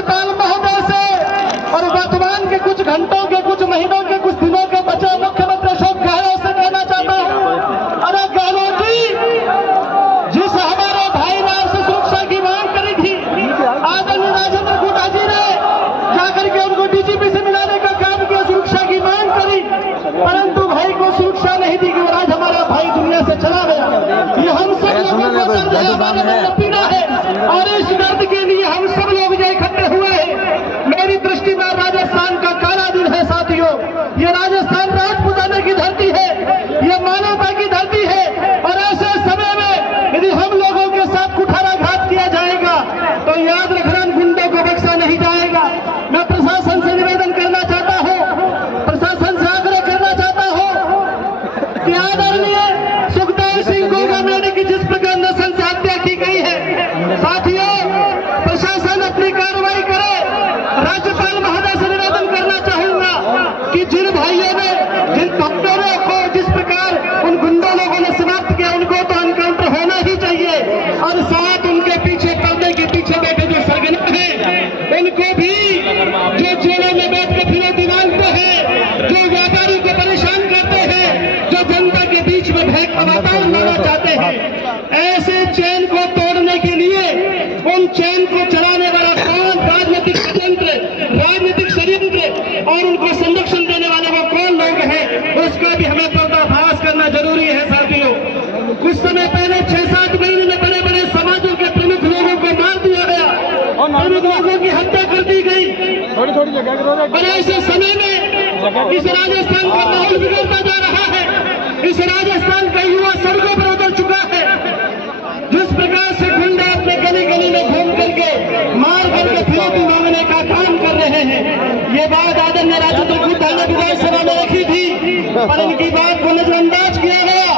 राज्यपाल महोदय से और वर्तमान के कुछ घंटों के, कुछ महीनों के, कुछ दिनों के बचे मुख्यमंत्री अशोक गहलोत से कहना चाहता हूं, अरे गहलोत जी, जिस हमारे भाई ने आपसे सुरक्षा की मांग करी थी, आदरणीय राजेंद्र गुप्ता जी ने जाकर के उनको डीजीपी से मिलाने का काम किया, सुरक्षा की मांग करी, परंतु भाई को सुरक्षा नहीं दी कि आज हमारा भाई दुनिया से चला गया। ये हम सब लोगों को दर्द है, हमारे मन में पीड़ा है, और इस दर्द के लिए हम सब लोग जो इकट्ठे हुए हैं, मेरी दृष्टि में राजस्थान का काला दिन है साथियों। ये राजस्थान राजपूताना की धरती है, ये मानवता की धरती है, और ऐसे समय में यदि हम लोगों के साथ कुठाराघात किया जाएगा तो याद रखना, गुंडों को बख्शा नहीं जाएगा। मैं प्रशासन से निवेदन करना चाहता हूं, प्रशासन से आग्रह करना चाहता हूं कि आदरणीय सुखदेव सिंह गोगामेडी की जिस प्रकार नस्ल से हत्या की गई है, साथियों प्रशासन अपनी कार्रवाई करे। राज्यपाल महोदय से निवेदन करना चाहूंगा कि जिन भाइयों ने, जिन कमजोरों को जिस प्रकार उन गुंडों लोगों ने समाप्त किया, उनको तो एनकाउंटर होना ही चाहिए, और साथ उनके पीछे, पर्दे के पीछे बैठे जो सरगना है, उनको भी, जो जेलों में बैठ के फिरौती मांगते हैं, जो व्यापारी को परेशान करते हैं, जो जनता के बीच में भय का वातावरण लाना चाहते हैं, ऐसे चैन को तोड़ने के लिए, उन चैन को चलाने वाला कौन, राजनीतिक षड्यंत्र, राजनीतिक षड्यंत्र, और उनको संरक्षण देने वाले वो कौन लोग हैं, उसका भी हमें पर्दाफाश करना जरूरी है साथियों। कुछ समय पहले 6-7 महीने में बड़े बड़े समाजों के प्रमुख लोगों को मार दिया गया, प्रमुख लोगों की हत्या कर दी गई, और ऐसे समय में इस राजस्थान का माहौल बिगड़ता जा रहा है। इस राजस्थान का युवा सड़कों पर उतर चुका है। जिस प्रकार से गुंडे अपने गली गली में घूम करके मार करके फिरौती मांगने का काम कर रहे हैं, ये बात आदरणीय राजेंद्र गुप्ता ने विधानसभा में रखी थी, पर इनकी बात को नजरअंदाज किया गया,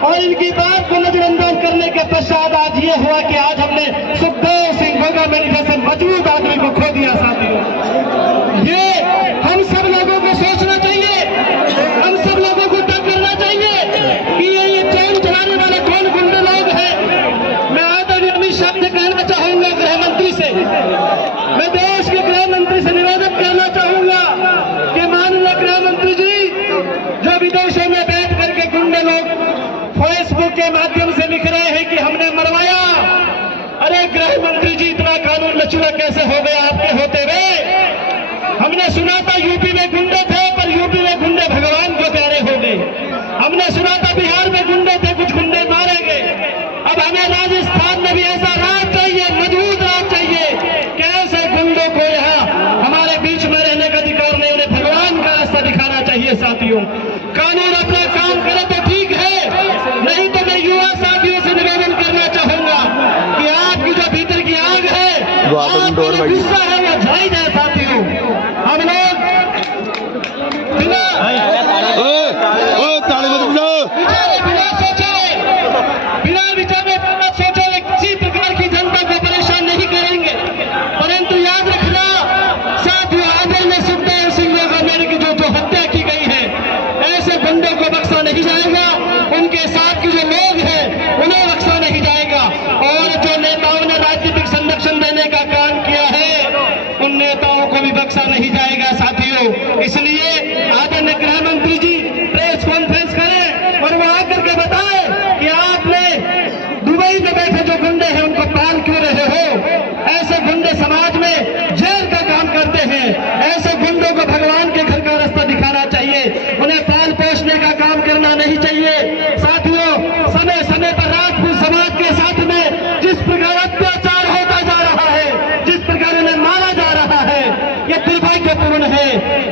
और इनकी बात को नजरअंदाज करने के पश्चात आज ये हुआ कि आज हमने सुखदेव सिंह गोगामेडी जैसे मजबूत आदमी को खो दिया साथियों। ये हम सब लोगों को सोचना चाहिए, हम सब लोगों को तय करना चाहिए कि ये चैन चलाने वाले कौन गुंडे लोग हैं। मैं आदरणीय अमित शाह से कहना चाहूंगा, गृह मंत्री से, मैं देश के गृह मंत्री से निवेदन करना चाहूंगा कि माननीय गृह मंत्री जी, जो विदेशों में बैठ करके गुंडे लोग फेसबुक के माध्यम से लिख रहे हैं कि हमने मरवाया, अरे गृह मंत्री जी, इतना कानून लचीला कैसे हो गया आपके होते हुए? हमने सुना था यूपी में गुंडे थे, पर यूपी में गुंडे भगवान को प्यारे हो गए। हमने सुना था बिहार में गुंडे थे, कुछ गुंडे मारे गए। अब हमें राजस्थान में भी ऐसा राज चाहिए, मजबूत राज चाहिए कि ऐसे गुंडों को यहाँ हमारे बीच में रहने का अधिकार नहीं, उन्हें भगवान का रास्ता दिखाना चाहिए साथियों। कानून अपना काम करे तो ठीक है, नहीं तो मैं युवा साथियों से निवेदन करना चाहूंगा कि आपकी जो भीतर की आग है, आपका जो गुस्सा है, वो झाई जाए साथियों। हम लोग बिना सोचे, बिना विचार में बिना सोचे किसी प्रकार की जनता को परेशान नहीं करेंगे, परंतु याद रखना साथियों, आदरणीय सुखदेव सिंह गोगामेडी की जो हत्या की गई है, ऐसे गुंडों को बख्शा नहीं जाएगा, उनके साथ के जो लोग हैं उन्हें बख्शा नहीं जाएगा, और जो नेताओं ने राजनीतिक संरक्षण देने का काम किया है, उन नेताओं को भी बख्शा नहीं जाएगा साथियों। इसलिए आदरणीय गृह मंत्री जी प्रेस कॉन्फ्रेंस करें और वो आकर के बताएं कि आपने दुबई में बैठे जो गुंडे हैं उनको पाल क्यों रहे हो? ऐसे गुंडे समाज में जेल का काम करते हैं, ऐसे गुंडों को भगवान के घर का रास्ता दिखाना चाहिए, उन्हें पाल पोषने का काम करना नहीं चाहिए साथियों। समय समय पर राजपूत समाज के साथ में जिस प्रकार अत्याचार होता जा रहा है, जिस प्रकार उन्हें मारा जा रहा है, ये दुर्भाग्यपूर्ण है।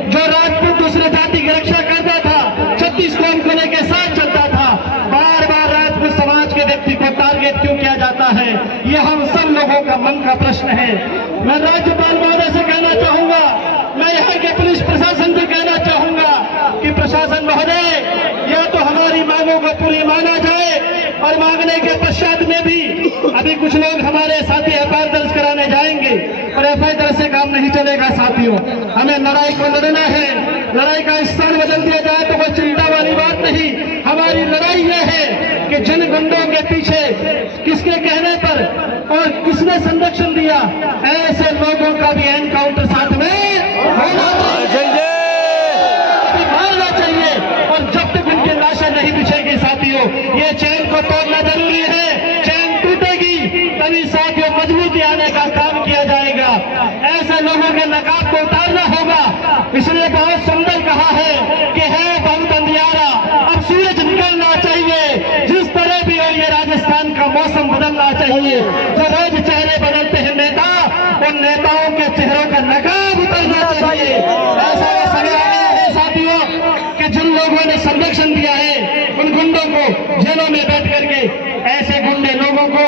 जो राजपूत दूसरे जाति की रक्षा करता था, 36 कौम कोने के साथ चलता था, बार बार राजपूत समाज के व्यक्ति को टारगेट क्यों किया जाता है? ये हम सब लोगों का मन का प्रश्न है। मैं राज्यपाल महोदय से कहना चाहूंगा, मैं यहाँ के पुलिस प्रशासन से कहना चाहूंगा कि प्रशासन महोदय, या तो हमारी मांगों को पूरी माना जाए, और मांगने के पश्चात में भी अभी कुछ लोग हमारे साथी एफआईआर दर्ज कराने जाएंगे, और एफआईआर दर्ज से काम नहीं चलेगा साथियों। हमें लड़ाई को लड़ना है, लड़ाई का स्थान बदल दिया जाए तो कोई चिंता वाली बात नहीं। हमारी लड़ाई यह है कि जिन गुंडों के पीछे किसके कहने पर और किसने संरक्षण दिया, ऐसे लोगों का भी को तोड़ना जरूरी है। चैन टूटेगी तभी साथियों मजबूती आने का काम किया जाएगा। ऐसे लोगों के नकाब को उतारना होगा। इसलिए बहुत सुंदर कहा है कि है बहुत अंधियारा, अब सूरज निकलना चाहिए। जिस तरह भी हो ये राजस्थान का मौसम बदलना चाहिए। जो रोज चेहरे बदलते हैं नेता, उन नेताओं के चेहरों का नकाब उतरना चाहिए। ऐसा समय आ गया है साथियों कि जिन लोगों ने संरक्षण दिया है उन गुंडों को जेलों में बैठ करके, ऐसे गुंडे लोगों को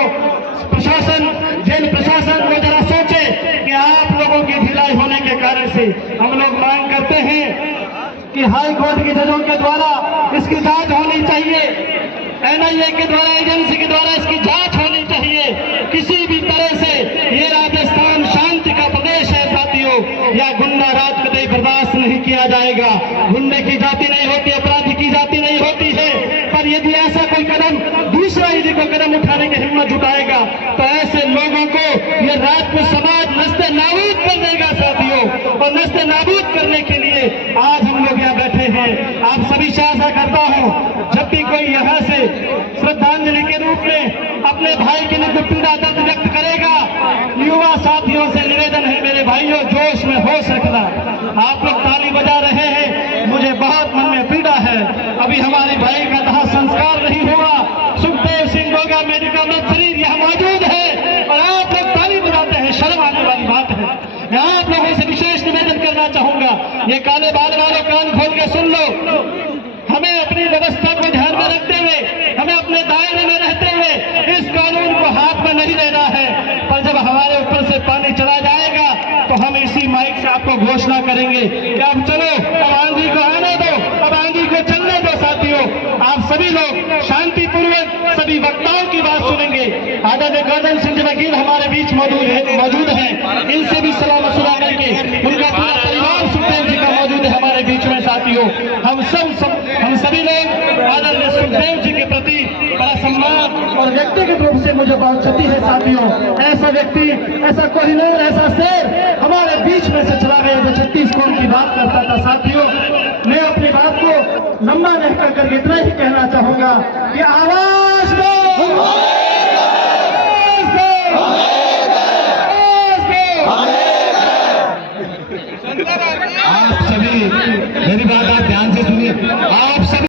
प्रशासन, जेल प्रशासन को जरा सोचे कि आप लोगों की ढिलाई होने के कारण से हम लोग मांग करते हैं कि हाई कोर्ट की जजों के द्वारा इसकी जांच होनी चाहिए। एनआईए के द्वारा, एजेंसी के द्वारा इसकी जांच होनी चाहिए। किसी भी तरह से ये राजस्थान शांति का प्रदेश है साथियों, या गुंडा राज कतई बर्दाश्त नहीं किया जाएगा। गुंडे की जाति नहीं होती, अपराधी की जाति नहीं होती है। पर यदि ऐसा कोई कदम दूसरा यदि कोई कदम उठाने की हिम्मत जुटाएगा तो ऐसे लोगों को ये राजपूत समाज नस्ते नाबूद कर देगा साथियों। और नस्ते नाबूद करने के लिए आज हम लोग यहाँ बैठे हैं। आप सभी से आशा करता हूँ जब भी कोई यहाँ से श्रद्धांजलि के रूप में अपने भाई के लिए पीड़ा दर्द व्यक्त करेगा, युवा साथियों से निवेदन है मेरे भाइयों, जोश में होश रखना। आप लोग ताली बजा रहे हैं, मुझे बहुत मन में पीड़ा है। अभी हमारे भाई का दाह संस्कार नहीं हुआ। सुखदेव सिंह गोगा मेडिकल शरीर यहाँ मौजूद है और आप लोग ताली बजाते हैं, शर्म आने वाली बात है। मैं आप लोगों से विशेष निवेदन करना चाहूंगा, ये काले बाल वालों कान खोल के सुन लो। हमें अपनी व्यवस्था को ध्यान में रखते हुए, हमें अपने दायरे में रहते हुए इस कानून को हाथ में नहीं लेना है। पर जब हमारे ऊपर से पानी चला जाएगा तो हम इसी माइक से आपको घोषणा करेंगे कि अब चलो, अब आंधी को आने दो, अब आंधी को चलने दो साथियों। आप सभी लोग शांतिपूर्वक सभी वक्ताओं की बात सुनेंगे। आदरणीय गर्दन सिंह वकील हमारे बीच मौजूद है। इनसे भी सलाह मशुरा करके उनका पूरा परिवार सुखदेव जी का मौजूद है हमारे बीच में साथियों। हम सभी लोग आदरणीय सुखदेव जी के प्रति बड़ा सम्मान और व्यक्तिगत रूप से मुझे बहुत क्षति है साथियों। ऐसा व्यक्ति, ऐसा कोहिनूर, ऐसा शेर हमारे बीच में से चला गया जो 36 कौम की बात करता था साथियों। मैं अपनी बात को लंबा नहीं करके इतना ही कहना चाहूंगा कि आवाज